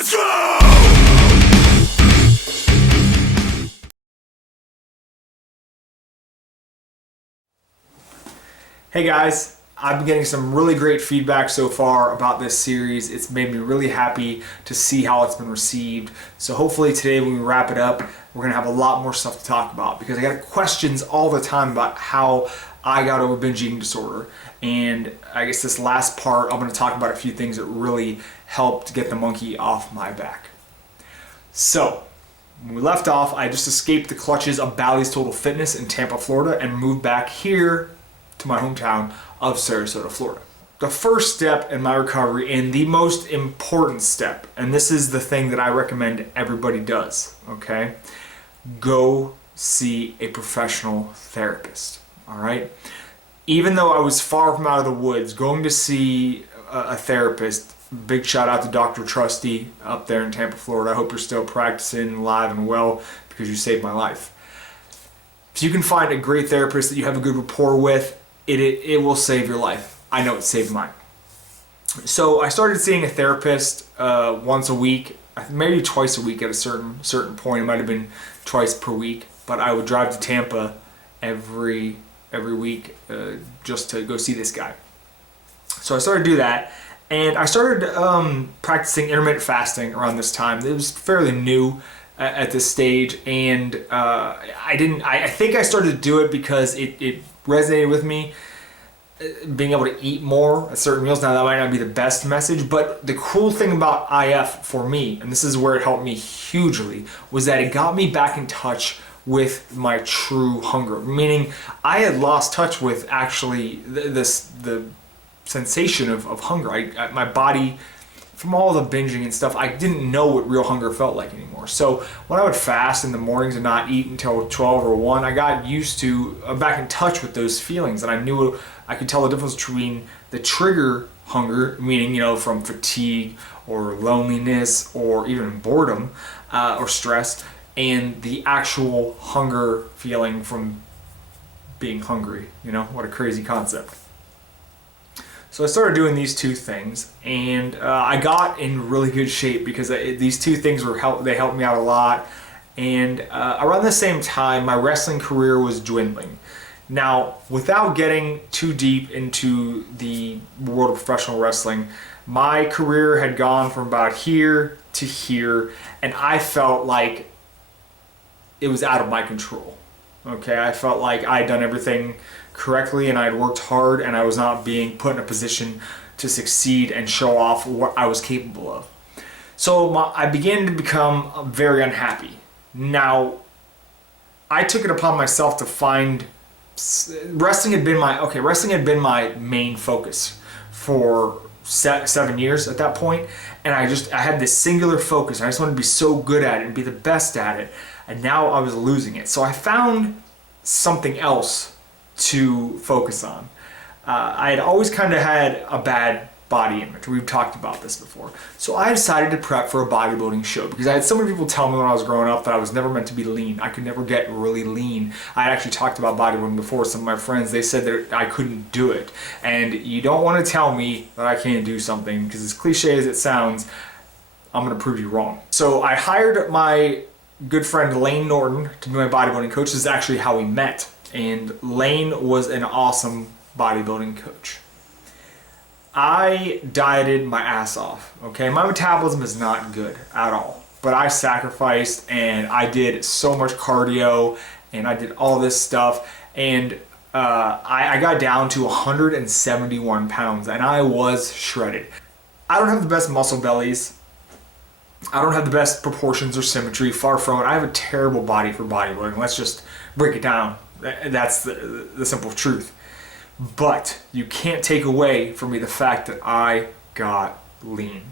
Let's go! Hey guys, I've been getting some really great feedback so far about this series. It's made me really happy to see how it's been received. So hopefully today when we wrap it up, we're gonna have a lot more stuff to talk about because I get questions all the time about how I got over binge eating disorder. And I guess this last part, I'm gonna talk about a few things that really helped get the monkey off my back. So, when we left off, I just escaped the clutches of Bally's Total Fitness in Tampa, Florida, and moved back here to my hometown of Sarasota, Florida. The first step in my recovery, and the most important step, and this is the thing that I recommend everybody does, okay? Go see a professional therapist, all right? Even though I was far from out of the woods, going to see a therapist, big shout out to Dr. Trusty up there in Tampa, Florida. I hope you're still practicing live and well because you saved my life. If you can find a great therapist that you have a good rapport with, it will save your life. I know it saved mine. So I started seeing a therapist once a week, maybe twice a week at a certain point. It might have been twice per week, but I would drive to Tampa every week just to go see this guy. So I started to do that, and I started practicing intermittent fasting around this time. It was fairly new at this stage, and I think I started to do it because it resonated with me, being able to eat more at certain meals. Now that might not be the best message, but the cool thing about IF for me, and this is where it helped me hugely, was that it got me back in touch with my true hunger. Meaning I had lost touch with actually the sensation of hunger. My body, from all the binging and stuff, I didn't know what real hunger felt like anymore. So when I would fast in the mornings and not eat until 12 or 1, I got used to, back in touch with those feelings, and I knew I could tell the difference between the trigger hunger, meaning, from fatigue or loneliness or even boredom or stress, and the actual hunger feeling from being hungry. What a crazy concept. So I started doing these two things, and I got in really good shape because these two things they helped me out a lot. And around the same time, my wrestling career was dwindling. Now, without getting too deep into the world of professional wrestling, my career had gone from about here to here, and I felt like it was out of my control. Okay, I felt like I had done everything correctly and I had worked hard and I was not being put in a position to succeed and show off what I was capable of. So I began to become very unhappy. Now, I took it upon myself to find wrestling had been my main focus for 7 years at that point, and I had this singular focus, and I just wanted to be so good at it and be the best at it, and now I was losing it. So I found something else to focus on. I had always kind of had a bad body image. We've talked about this before. So I decided to prep for a bodybuilding show because I had so many people tell me when I was growing up that I was never meant to be lean. I could never get really lean. I had actually talked about bodybuilding before with some of my friends. They said that I couldn't do it. And you don't want to tell me that I can't do something because as cliche as it sounds, I'm going to prove you wrong. So I hired my good friend Lane Norton to be my bodybuilding coach. This is actually how we met. And Lane was an awesome bodybuilding coach. I dieted my ass off, okay? My metabolism is not good at all, but I sacrificed and I did so much cardio and I did all this stuff, and I got down to 171 pounds and I was shredded. I don't have the best muscle bellies. I don't have the best proportions or symmetry, far from it. I have a terrible body for bodybuilding. Let's just break it down. That's the simple truth. But you can't take away from me the fact that I got lean.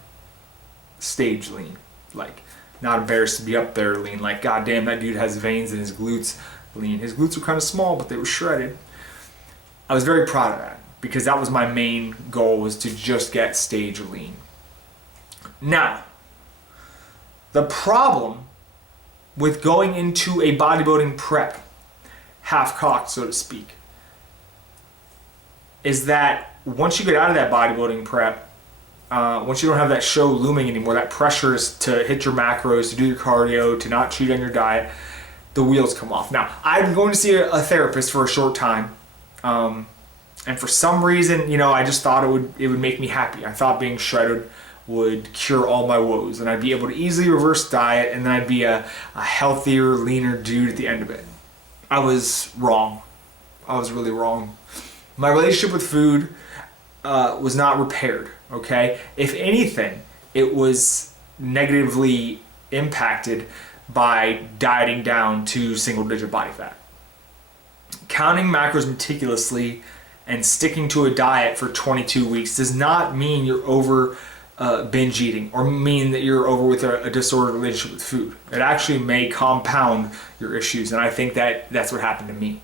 Stage lean. Like, not embarrassed to be up there lean. Like, goddamn, that dude has veins in his glutes lean. His glutes were kind of small, but they were shredded. I was very proud of that because that was my main goal, was to just get stage lean. Now, the problem with going into a bodybuilding prep, half-cocked, so to speak, is that once you get out of that bodybuilding prep, once you don't have that show looming anymore, that pressure is to hit your macros, to do your cardio, to not cheat on your diet, the wheels come off. Now, I'm going to see a therapist for a short time. And for some reason, I just thought it would make me happy. I thought being shredded would cure all my woes, and I'd be able to easily reverse diet, and then I'd be a healthier, leaner dude at the end of it. I was wrong. I was really wrong. My relationship with food was not repaired, okay? If anything, it was negatively impacted by dieting down to single-digit body fat. Counting macros meticulously and sticking to a diet for 22 weeks does not mean you're over binge eating or mean that you're over with a disordered relationship with food. It actually may compound your issues, and I think that's what happened to me.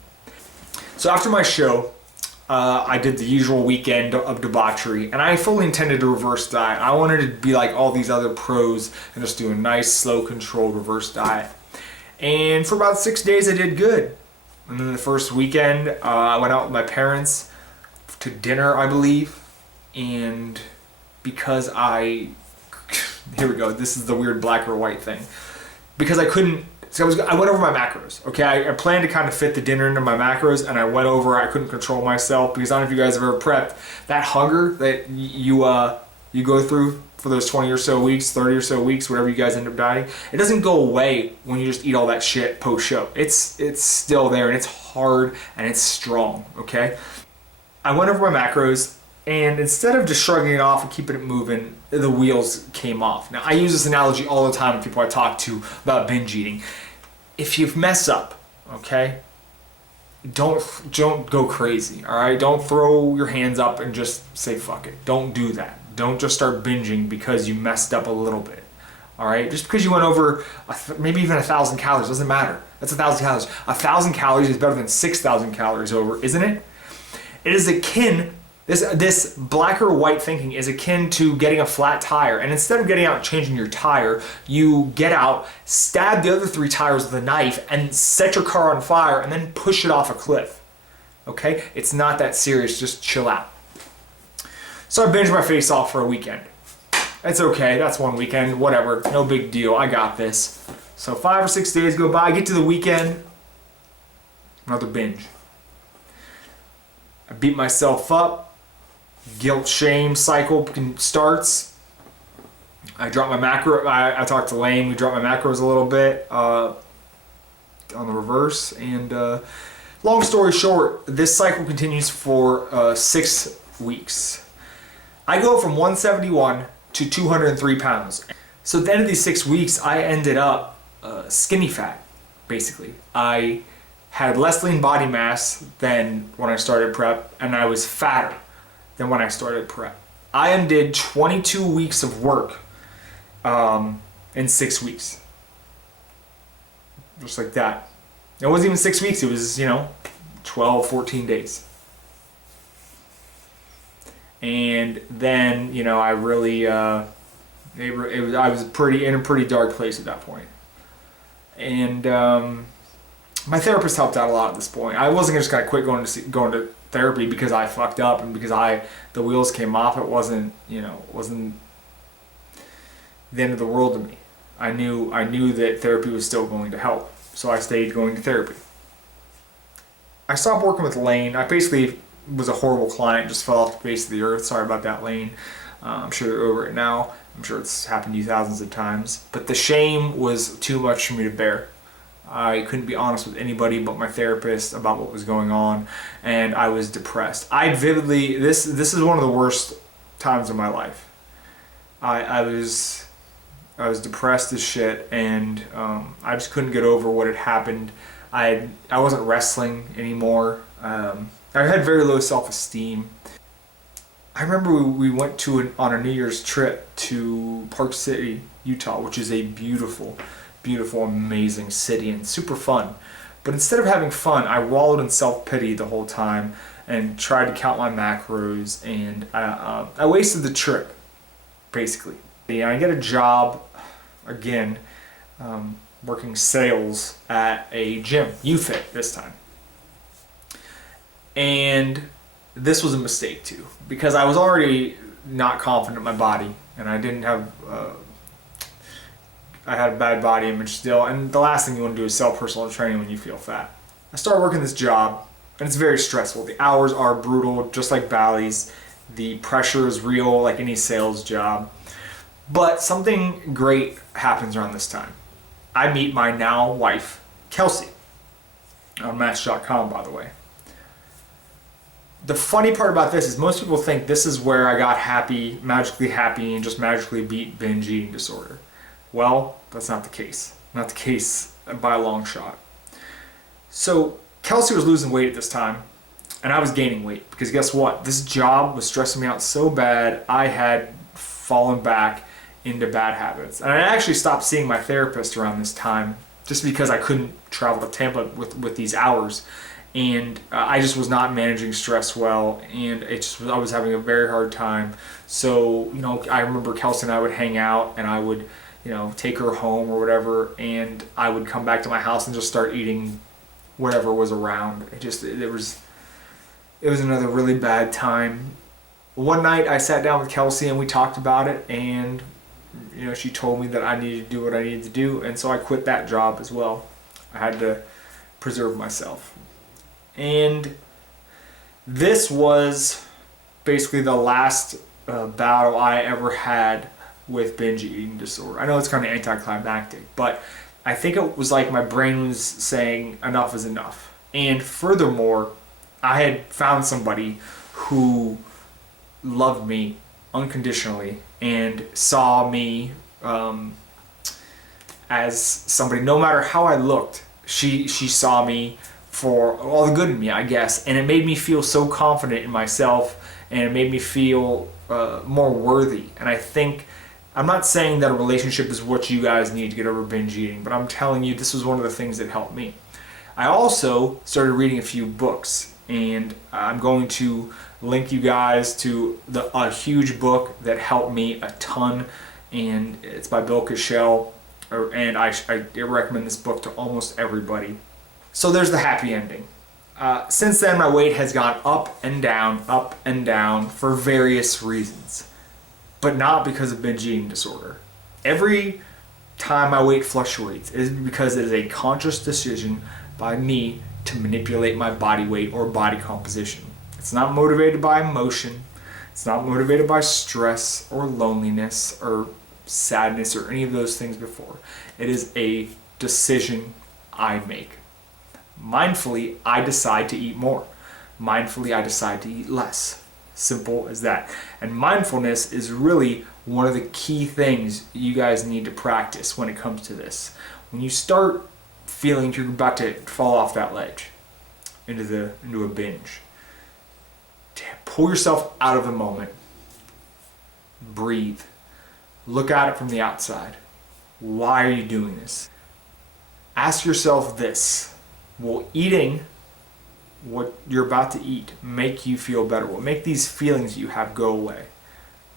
So after my show, I did the usual weekend of debauchery, and I fully intended to reverse diet. I wanted to be like all these other pros and just do a nice, slow, controlled reverse diet. And for about 6 days, I did good. And then the first weekend, I went out with my parents to dinner, I believe. And because here we go, this is the weird black or white thing. Because I couldn't, so I went over my macros, okay? I planned to kind of fit the dinner into my macros, and I went over, I couldn't control myself, because I don't know if you guys have ever prepped. That hunger that you go through for those 20 or so weeks, 30 or so weeks, whatever you guys end up dieting, it doesn't go away when you just eat all that shit post-show. It's still there, and it's hard, and it's strong, okay? I went over my macros, and instead of just shrugging it off and keeping it moving, the wheels came off. Now, I use this analogy all the time with people I talk to about binge eating. If you mess up, okay, don't go crazy, all right? Don't throw your hands up and just say, fuck it. Don't do that. Don't just start binging because you messed up a little bit, all right? Just because you went over maybe even 1,000 calories, doesn't matter. That's 1,000 calories. 1,000 calories is better than 6,000 calories over, isn't it? It is akin, this black or white thinking is akin to getting a flat tire. And instead of getting out and changing your tire, you get out, stab the other 3 tires with a knife, and set your car on fire, and then push it off a cliff. Okay? It's not that serious. Just chill out. So I binged my face off for a weekend. It's okay. That's one weekend. Whatever. No big deal. I got this. So 5 or 6 days go by. I get to the weekend. Another binge. I beat myself up. Guilt, shame cycle starts. I drop my macro. I talked to Lane. We dropped my macros a little bit on the reverse. And long story short, this cycle continues for 6 weeks. I go from 171 to 203 pounds. So at the end of these 6 weeks, I ended up skinny fat, basically. I had less lean body mass than when I started prep, and I was fatter than when I started prep. I undid 22 weeks of work in 6 weeks. Just like that. It wasn't even 6 weeks, it was, 12, 14 days. And then, I really, I was in a pretty dark place at that point. And my therapist helped out a lot at this point. I wasn't just gonna quit going to therapy because I fucked up and because the wheels came off. It wasn't, wasn't the end of the world to me. I knew that therapy was still going to help, so I stayed going to therapy. I stopped working with Lane. I basically was a horrible client, just fell off the face of the earth. Sorry about that, Lane. I'm sure they're over it now. I'm sure it's happened to you thousands of times. But the shame was too much for me to bear. I couldn't be honest with anybody but my therapist about what was going on, and I was depressed. This is one of the worst times of my life. I was depressed as shit, and I just couldn't get over what had happened. I wasn't wrestling anymore. I had very low self-esteem. I remember we went on a New Year's trip to Park City, Utah, which is a beautiful, beautiful, amazing city and super fun. But instead of having fun, I wallowed in self-pity the whole time and tried to count my macros, and I wasted the trip, basically. I get a job, again, working sales at a gym, UFit this time. And this was a mistake too, because I was already not confident in my body, and I didn't have, I had a bad body image still, and the last thing you want to do is sell personal training when you feel fat. I started working this job, and it's very stressful. The hours are brutal, just like Bally's. The pressure is real, like any sales job. But something great happens around this time. I meet my now wife, Kelsey, on Match.com, by the way. The funny part about this is most people think this is where I got happy, magically happy, and just magically beat binge eating disorder. Well, that's not the case. Not the case by a long shot. So Kelsey was losing weight at this time, and I was gaining weight because guess what? This job was stressing me out so bad, I had fallen back into bad habits. And I actually stopped seeing my therapist around this time just because I couldn't travel to Tampa with these hours. And I just was not managing stress well, and I was having a very hard time. So, I remember Kelsey and I would hang out, and I would, take her home or whatever, and I would come back to my house and just start eating whatever was around. It was another really bad time. One night I sat down with Kelsey and we talked about it, and she told me that I needed to do what I needed to do, and so I quit that job as well. I had to preserve myself. And this was basically the last battle I ever had with binge eating disorder. I know it's kind of anticlimactic, but I think it was like my brain was saying enough is enough. And furthermore, I had found somebody who loved me unconditionally and saw me as somebody, no matter how I looked, she saw me for all the good in me, I guess. And it made me feel so confident in myself, and it made me feel more worthy. And I think, I'm not saying that a relationship is what you guys need to get over binge eating, but I'm telling you, this was one of the things that helped me. I also started reading a few books, and I'm going to link you guys to a huge book that helped me a ton, and it's by Bill Cashell, and I recommend this book to almost everybody. So there's the happy ending. Since then, my weight has gone up and down for various reasons, but not because of binge eating disorder. Every time my weight fluctuates is because it is a conscious decision by me to manipulate my body weight or body composition. It's not motivated by emotion. It's not motivated by stress or loneliness or sadness or any of those things before. It is a decision I make. Mindfully, I decide to eat more. Mindfully, I decide to eat less. Simple as that. And mindfulness is really one of the key things you guys need to practice when it comes to this. When you start feeling you're about to fall off that ledge into a binge, pull yourself out of the moment. Breathe. Look at it from the outside. Why are you doing this? Ask yourself this. Will eating what you're about to eat make you feel better? Will it make these feelings you have go away?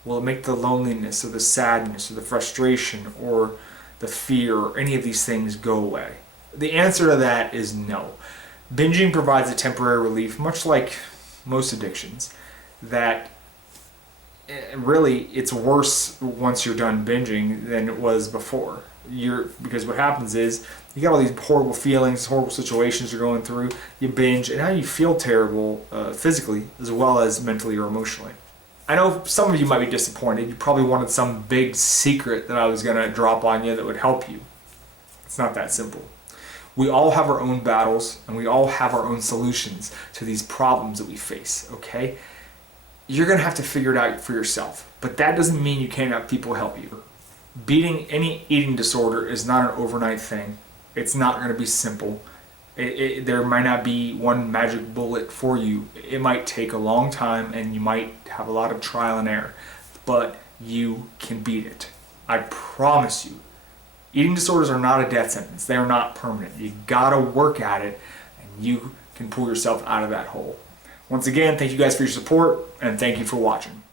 Will it make the loneliness or the sadness or the frustration or the fear or any of these things go away? The answer to that is no. Binging provides a temporary relief, much like most addictions, that really it's worse once you're done binging than it was before. Because what happens is you got all these horrible feelings, horrible situations you're going through, you binge, and now you feel terrible physically as well as mentally or emotionally. I know some of you might be disappointed. You probably wanted some big secret that I was going to drop on you that would help you. It's not that simple. We all have our own battles, and we all have our own solutions to these problems that we face, okay? You're going to have to figure it out for yourself, but that doesn't mean you can't have people help you. Beating any eating disorder is not an overnight thing. It's not going to be simple. There might not be one magic bullet for you. It might take a long time, and you might have a lot of trial and error, but you can beat it. I promise you. Eating disorders are not a death sentence. They are not permanent. You gotta work at it, and you can pull yourself out of that hole. Once again, thank you guys for your support, and thank you for watching.